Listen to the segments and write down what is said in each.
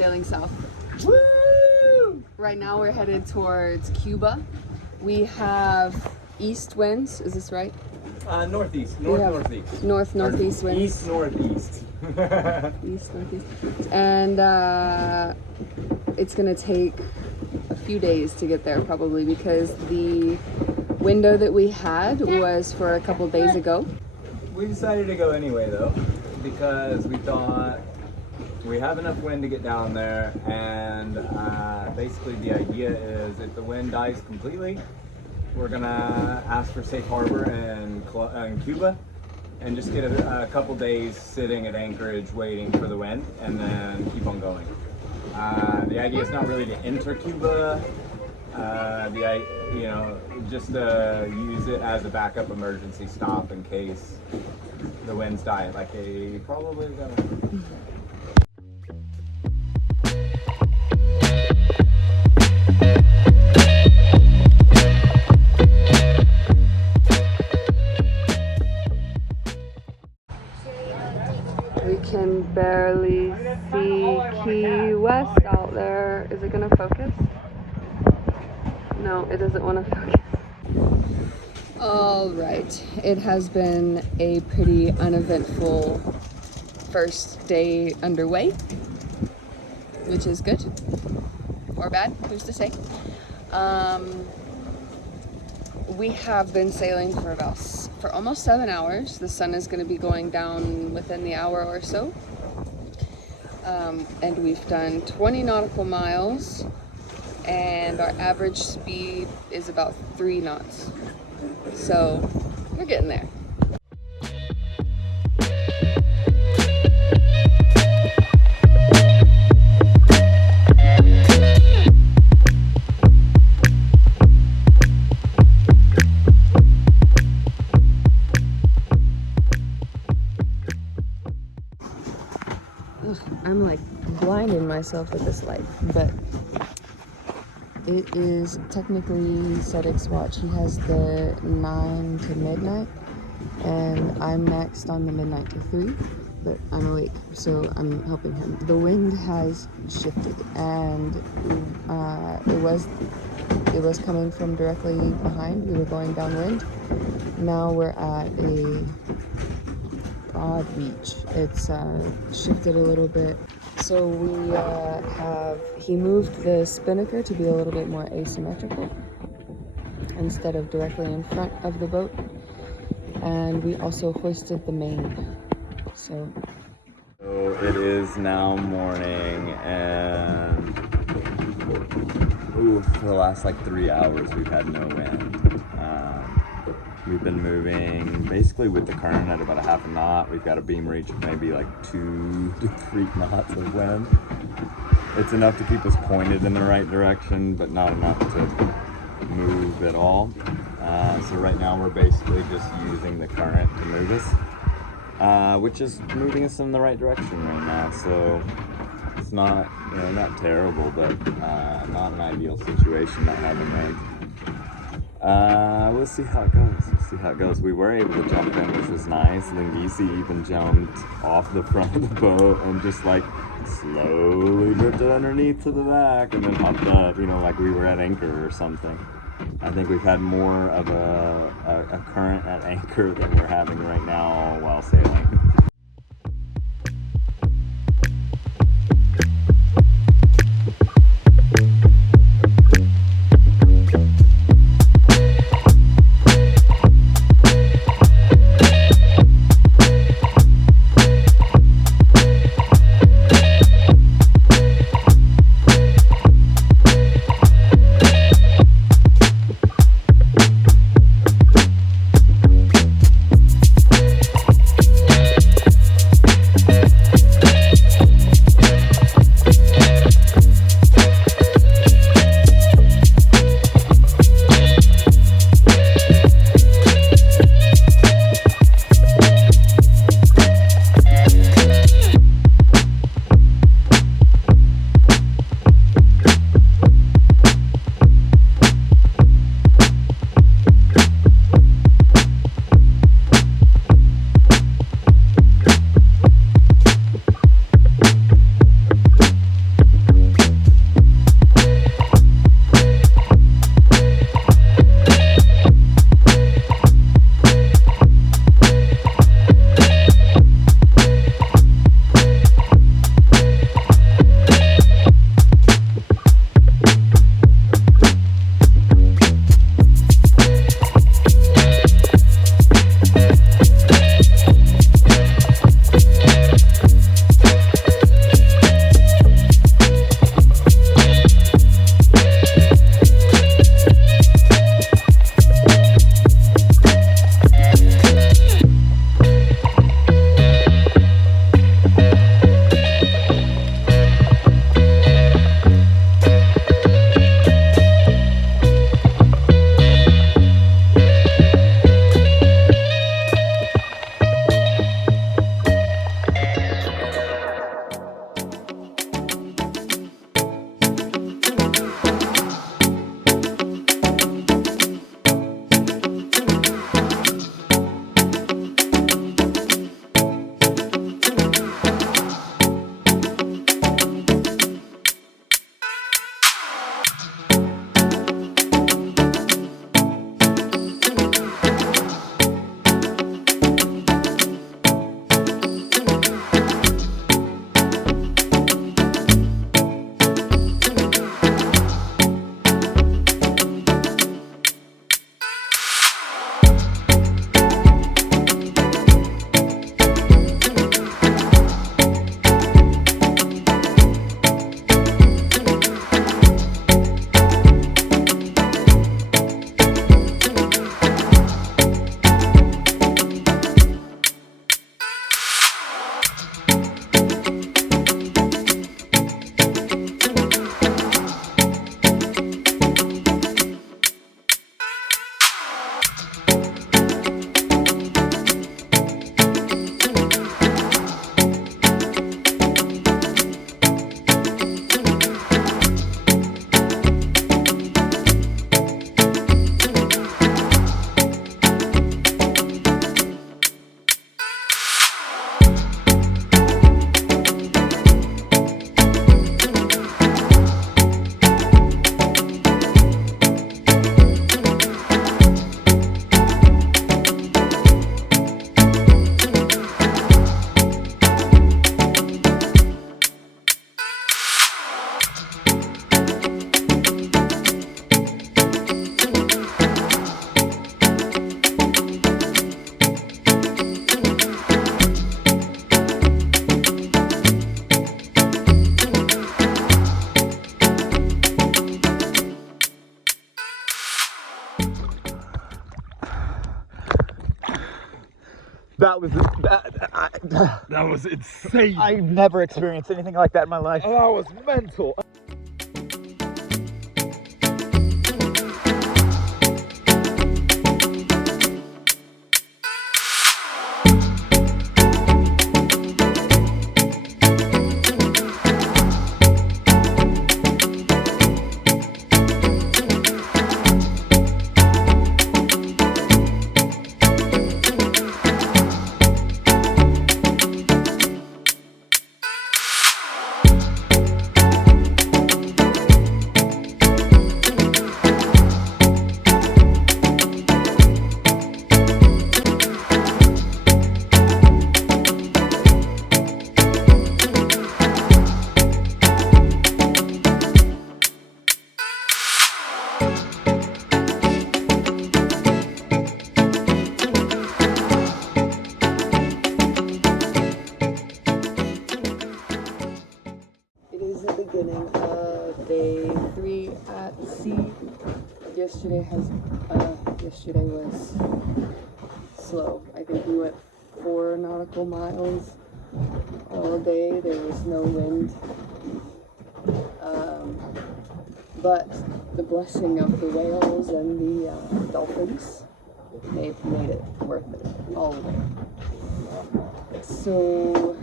sailing south. Woo! Right now we're headed towards Cuba. We have east winds, is this right? Northeast, northeast. Northeast winds. East, northeast. East, northeast. And it's gonna take a few days to get there probably because the window that we had was for a couple days ago. We decided to go anyway though, because we thought we have enough wind to get down there, and basically the idea is if the wind dies completely, we're gonna ask for safe harbor in Cuba and just get a couple days sitting at anchorage waiting for the wind and then keep on going. The idea is not really to enter Cuba, just to use it as a backup emergency stop in case the winds die like they probably are gonna. We can barely see Key West out there. Is it gonna focus? No, it doesn't want to focus. All right, it has been a pretty uneventful first day underway, which is good or bad, who's to say. We have been sailing for almost 7 hours. The sun is going to be going down within the hour or so. And we've done 20 nautical miles, and our average speed is about 3 knots. So we're getting there. I'm like blinding myself with this light, but it is technically Cedric's watch. He has the 9 to midnight, and I'm next on the midnight to 3, but I'm awake, so I'm helping him. The wind has shifted, and it was coming from directly behind. We were going downwind. Now we're at a broad beach. It's shifted a little bit. So he moved the spinnaker to be a little bit more asymmetrical instead of directly in front of the boat. And we also hoisted the main. So it is now morning, and for the last 3 hours we've had no wind. We've been moving basically with the current at about a half a knot. We've got a beam reach of maybe 2 to 3 knots of wind. It's enough to keep us pointed in the right direction, but not enough to move at all. So right now we're basically just using the current to move us, which is moving us in the right direction right now. So it's not, not terrible, but not an ideal situation not having wind. We'll see how it goes. We were able to jump in, which was nice. Lingisi even jumped off the front of the boat and just slowly drifted underneath to the back and then hopped up, like we were at anchor or something. I think we've had more of a current at anchor than we're having right now while sailing. That was That was insane. I've never experienced anything like that in my life. That was mental. It is the beginning of day 3 at sea. Yesterday was slow. I think we went 4 nautical miles all day. There was no wind. But the blessing of the whales and the dolphins made it worth it all the way. So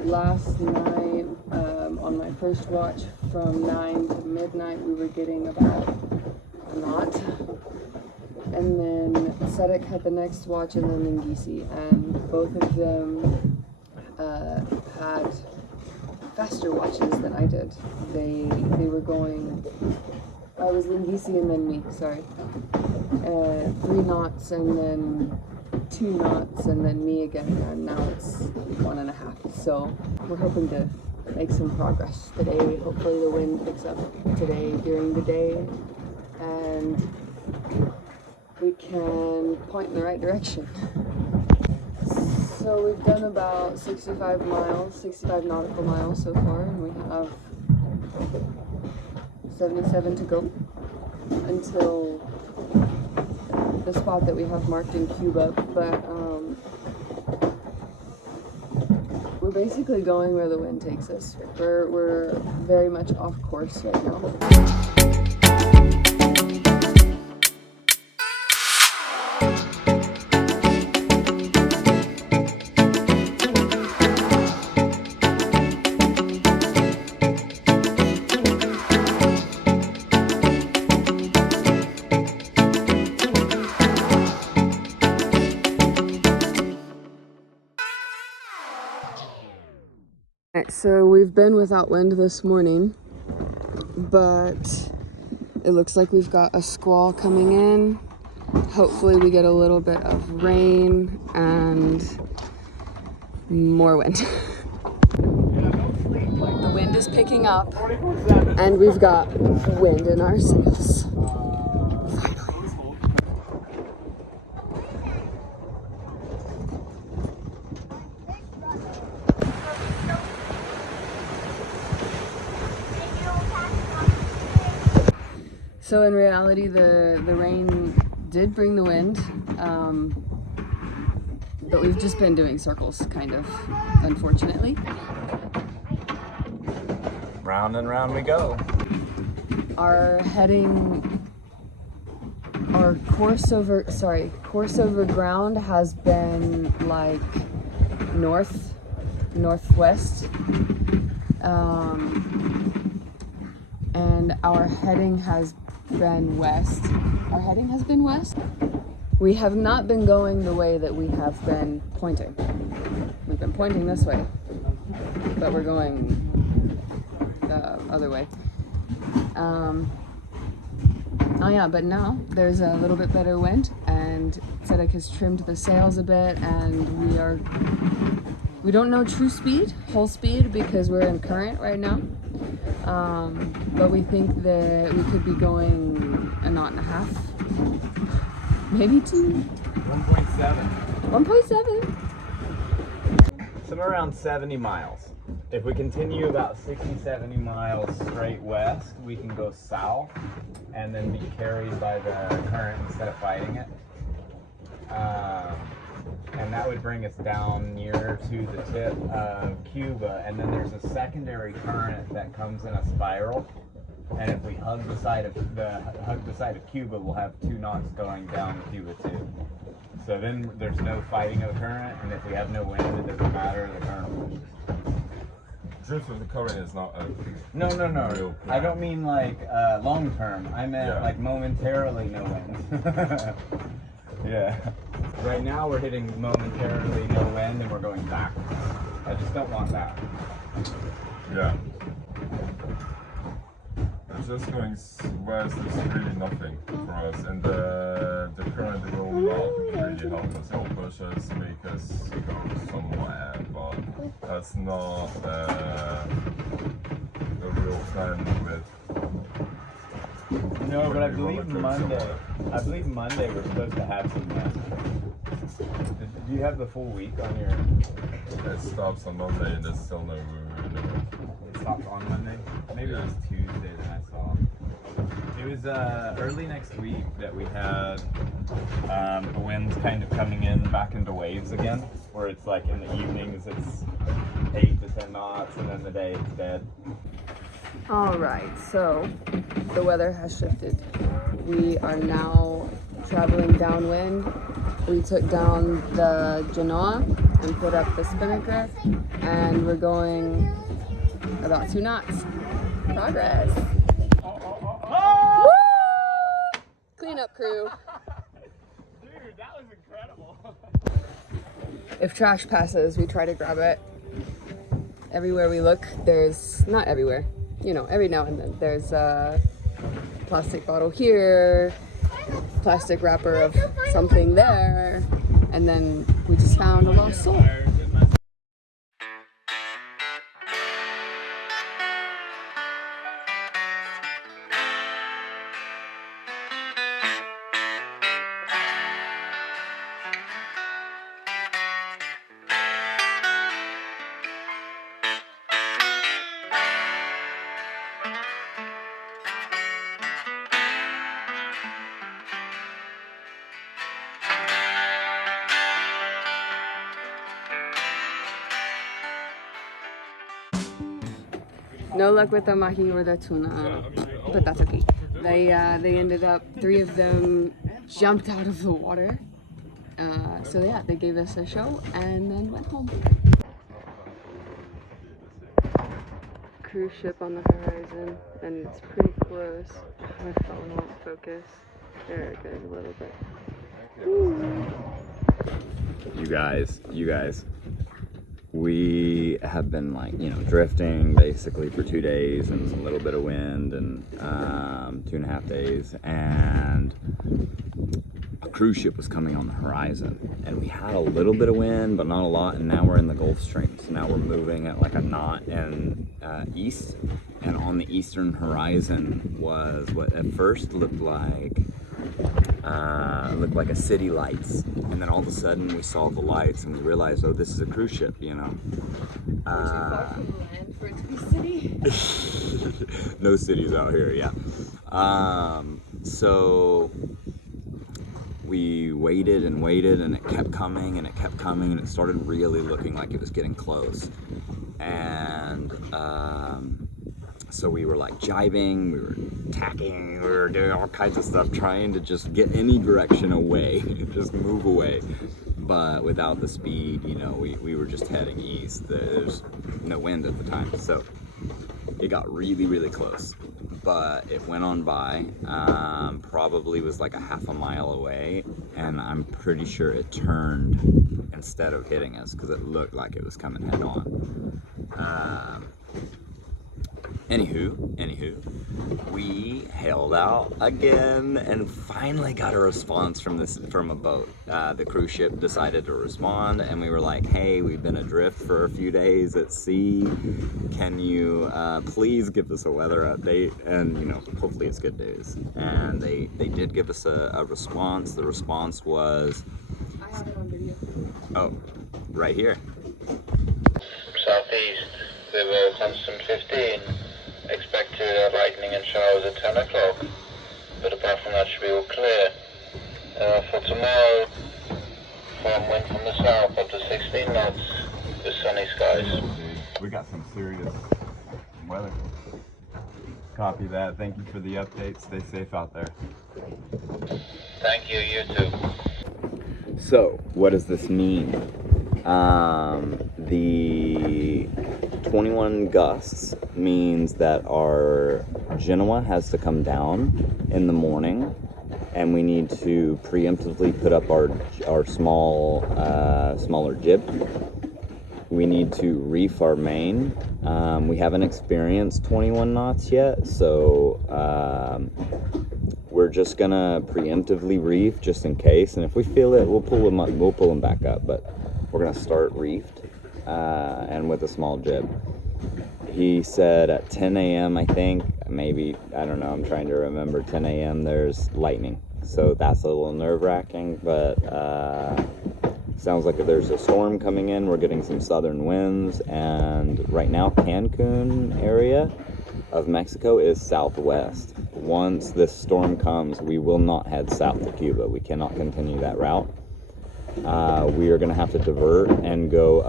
last night, on my first watch from 9 to midnight, we were getting about a knot. And then Sedek had the next watch, and then Ngisi, and both of them had faster watches than I did. They were going, I was Ngisi and then me, sorry. 3 knots and then 2 knots and then me again, and now it's 1.5. So we're hoping to make some progress today. Hopefully the wind picks up today during the day and we can point in the right direction. So we've done about 65 nautical miles so far, and we have 77 to go until the spot that we have marked in Cuba, but we're basically going where the wind takes us. We're very much off course right now. So we've been without wind this morning, but it looks like we've got a squall coming in. Hopefully we get a little bit of rain and more wind. The wind is picking up and we've got wind in our sails. So in reality, the rain did bring the wind, but we've just been doing circles, kind of, unfortunately. Round and round we go. Our course over ground has been like northwest, and our heading has been west. Our heading has been west. We have not been going the way that we have been pointing. We've been pointing this way, but we're going the other way. Oh yeah, but now there's a little bit better wind, and Sedek has trimmed the sails a bit, and we don't know true speed, whole speed, because we're in current right now. But we think that we could be going 1.5 knots, maybe 2. 1.7. 1.7. Somewhere around 70 miles. If we continue about 60, 70 miles straight west, we can go south and then be carried by the current instead of fighting it. that would bring us down nearer to the tip of Cuba, and then there's a secondary current that comes in a spiral. And if we hug the side of Cuba, we'll have 2 knots going down Cuba too. So then there's no fighting of the current, and if we have no wind, it doesn't matter. The current will just. Drift of the current is not a No. real plan. I don't mean like long term. I meant like momentarily no wind. Yeah. Right now we're hitting momentarily no wind, and we're going backwards. I just don't want that. Yeah. It's just going west is really nothing for us, and the current will not really help us. It'll push us, make us go somewhere, but that's not a real plan with. No, but I when we believe wanna go Monday. I believe Monday we're supposed to have some wind. Do you have the full week on your? It stops on Monday and there's still no wind. It stops on Monday. Maybe it was Tuesday that I saw. It was early next week that we had the winds kind of coming in back into waves again, where it's like in the evenings it's 8 to 10 knots, and then the day it's dead. All right, so the weather has shifted. We are now traveling downwind. We took down the Genoa and put up the Spinnaker, and we're going about 2 knots. Progress. Woo! Cleanup crew. Dude, that was incredible. If trash passes, we try to grab it. Everywhere we look, there's, not everywhere, you know, every now and then, there's a plastic bottle here, plastic wrapper of something there, and then we just found a lost soul. No luck with the mahi or the tuna, but that's okay. They ended up, 3 of them jumped out of the water. So yeah, they gave us a show and then went home. Cruise ship on the horizon, and it's pretty close. My phone won't focus. There it goes a little bit. You guys, we have been drifting basically for 2 days and a little bit of wind and 2.5 days, and a cruise ship was coming on the horizon, and we had a little bit of wind but not a lot, and now we're in the Gulf Stream, so now we're moving at like a knot and east, and on the eastern horizon was what at first looked like a city lights, and then all of a sudden we saw the lights and we realized, oh, this is a cruise ship, you know. Too far from the land for it to be city. No cities out here, yeah. So we waited and waited, and it kept coming and it kept coming, and it started really looking like it was getting close. And so we were like jibing, we were tacking, we were doing all kinds of stuff, trying to just get any direction away, just move away. But without the speed, you know, we were just heading east. There's no wind at the time, so it got really, really close. But it went on by, probably was like a half a mile away, and I'm pretty sure it turned instead of hitting us, because it looked like it was coming head on. Anywho, we held out again and finally got a response from a boat. The cruise ship decided to respond, and we were like, hey, we've been adrift for a few days at sea. Can you please give us a weather update? And, you know, hopefully it's good news. And they did give us a response. The response was... I have it on video. Oh, right here. Southeast, river constant 15. Expected lightning and showers at 10 o'clock, but apart from that should be all clear. For tomorrow, firm wind from the south up to 16 knots with sunny skies. Dude, we got some serious weather. Copy that. Thank you for the update. Stay safe out there. Thank you, you too. So, what does this mean? The 21 gusts means that our Genoa has to come down in the morning, and we need to preemptively put up our smaller jib. We need to reef our main. We haven't experienced 21 knots yet, so we're just gonna preemptively reef just in case, and if we feel it, we'll pull them back up. But we're gonna start reefed and with a small jib. He said at 10 a.m. I think, maybe, I don't know, I'm trying to remember, 10 a.m. there's lightning, so that's a little nerve-wracking, but sounds like there's a storm coming in. We're getting some southern winds, and right now Cancun area of Mexico is southwest. Once this storm comes, we will not head south to Cuba. We cannot continue that route. We are going to have to divert and go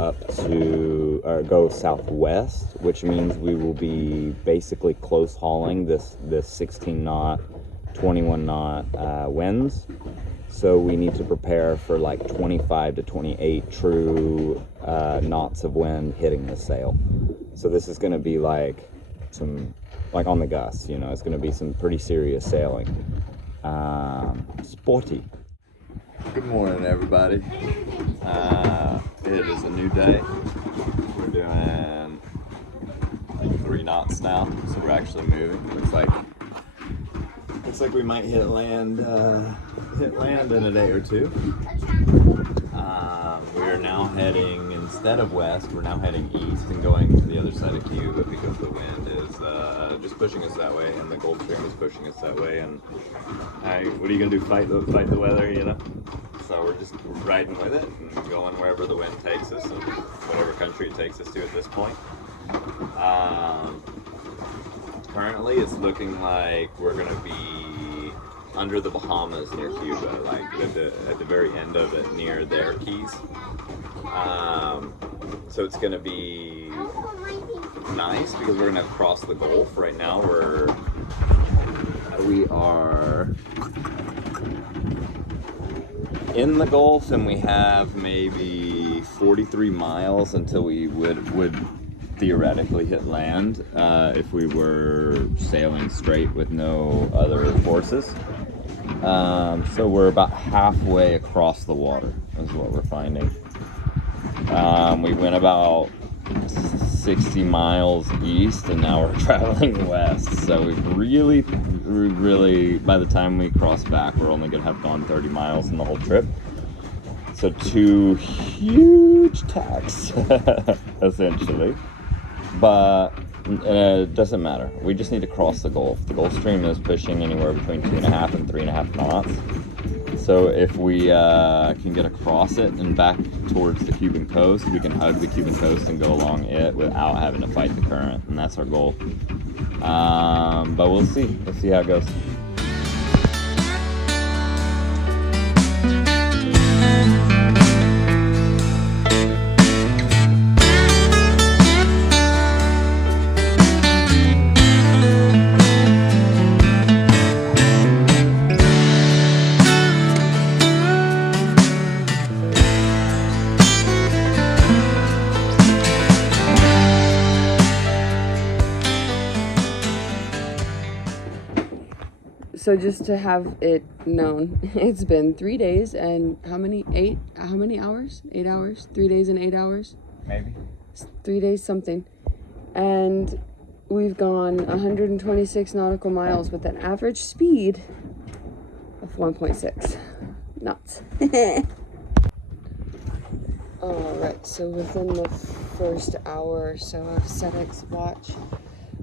go southwest, which means we will be basically close hauling this 16 knot, 21 knot winds. So we need to prepare for like 25 to 28 true knots of wind hitting the sail. So this is going to be like on the gusts, you know, it's going to be some pretty serious sailing. Sporty. Good morning, everybody. It is a new day. We're doing 3 knots now, so we're actually moving. Looks like we might hit land in a day or two. We're now heading, instead of west, we're now heading east and going to the other side of Cuba because the wind is just pushing us that way, and the Gulf Stream is pushing us that way. And what are you gonna do? Fight the weather, you know? So we're just riding with it and going wherever the wind takes us, and whatever country it takes us to at this point. Currently, it's looking like we're gonna be under the Bahamas near Cuba, like at the very end of it, near their keys. So it's gonna be nice because we're gonna cross the Gulf. Right now we are in the Gulf, and we have maybe 43 miles until we would theoretically hit land if we were sailing straight with no other forces. So we're about halfway across the water is what we're finding. We went about 60 miles east, and now we're traveling west. So we've really, by the time we cross back, we're only gonna have gone 30 miles in the whole trip. So 2 huge tacks, essentially. But it doesn't matter. We just need to cross the Gulf. The Gulf Stream is pushing anywhere between 2.5 and 3.5 knots. So if we can get across it and back towards the Cuban coast, we can hug the Cuban coast and go along it without having to fight the current, and that's our goal. But we'll see. Let's see how it goes. So just to have it known, it's been 3 days and how many hours? 8 hours? 3 days and 8 hours? Maybe. 3 days something. And we've gone 126 nautical miles with an average speed of 1.6 knots. Alright, so within the first hour or so of SEDEX watch,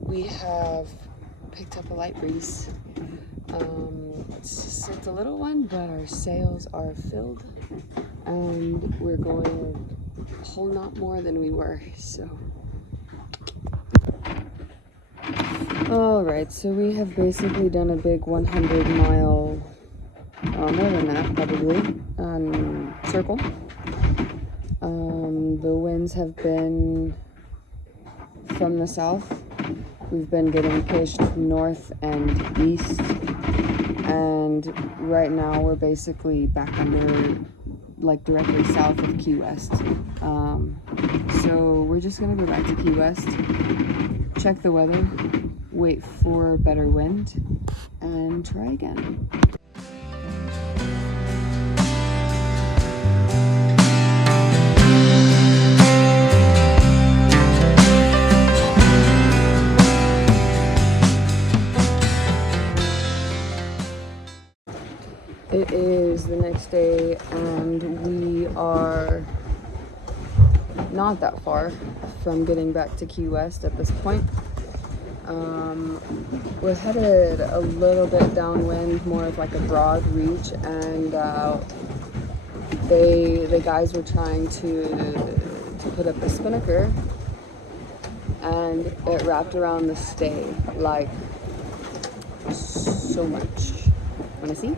we have picked up a light breeze. It's a little one, but our sails are filled, and we're going a whole lot more than we were, so. Alright, so we have basically done a big 100 mile, more than that probably, circle. The winds have been from the south. We've been getting pushed north and east, and right now we're basically back under, like, directly south of Key West. So we're just gonna go back to Key West, check the weather, wait for better wind, and try again. It is the next day, and we are not that far from getting back to Key West at this point. We're headed a little bit downwind, more of like a broad reach, and the guys were trying to put up a spinnaker, and it wrapped around the stay like so much. Wanna see?